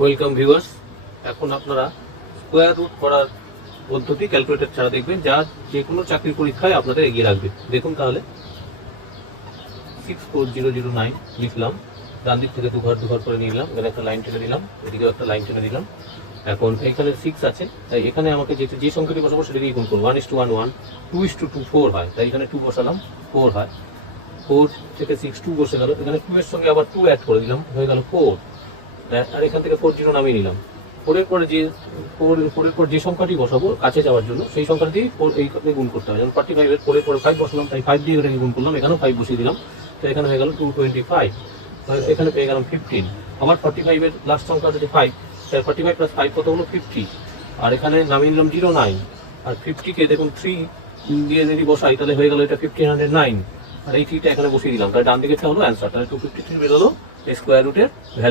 Welcome viewers. এখন আপনারা square root করার পদ্ধতি ক্যালকুলেটর ছাড়া দেখবেন, যা যে কোনো চাকরির পরীক্ষায় আপনাদের এগিয়ে রাখবে। দেখুন তাহলে 64009 লিখলাম, ডান দিক থেকে দুঘর করে নিয়ে নিলাম, এখানে একটা লাইন টেনে দিলাম, এদিকেও একটা লাইন টেনে দিলাম। এখন এখানে 6 আছে, তাই এখানে আমাকে যে সংখ্যাটি বসাবো সেটা দিয়ে গুণ করবো। 1:1 2:2 4 হয়, তাই এখানে 2 বসালাম, 4 হয়। 4 থেকে 6 2 বসে গেল, এখানে 2 এর সঙ্গে আবার 2 অ্যাড করে দিলাম, হয়ে গেল 4। আর এখান থেকে 40 নামিয়ে নিলাম। 4 এর পর যে সংখ্যাটি বসাবো কাছে যাওয়ার জন্য, সেই সংখ্যাটি দিয়ে 4 এইখানে গুণ করতে হবে। যেমন 45 এর 4 এর পরে 5 বসালাম, তাই 5 দিয়ে এটাকে গুণ করলাম, এখানেও 5 বসিয়ে দিলাম, তো এখানে হয়ে গেল 225। এখানে পেয়ে গেলাম 15। আবার 45 এর লাস্ট সংখ্যা যদি 5, তাই 45 প্লাস 5 কত হলো 50। আর এখানে নামিয়ে নিলাম 09। আর 50 কে দেখুন 3 দিয়ে যদি বসাই তাহলে হয়ে গেল এটা 1509। আর এই 3টা এখানে বসিয়ে দিলাম, তাই ডান দিকেরটা হলো অ্যান্সার। তাহলে 253 বেরোলো স্কোয়ার রুটের ভ্যালু।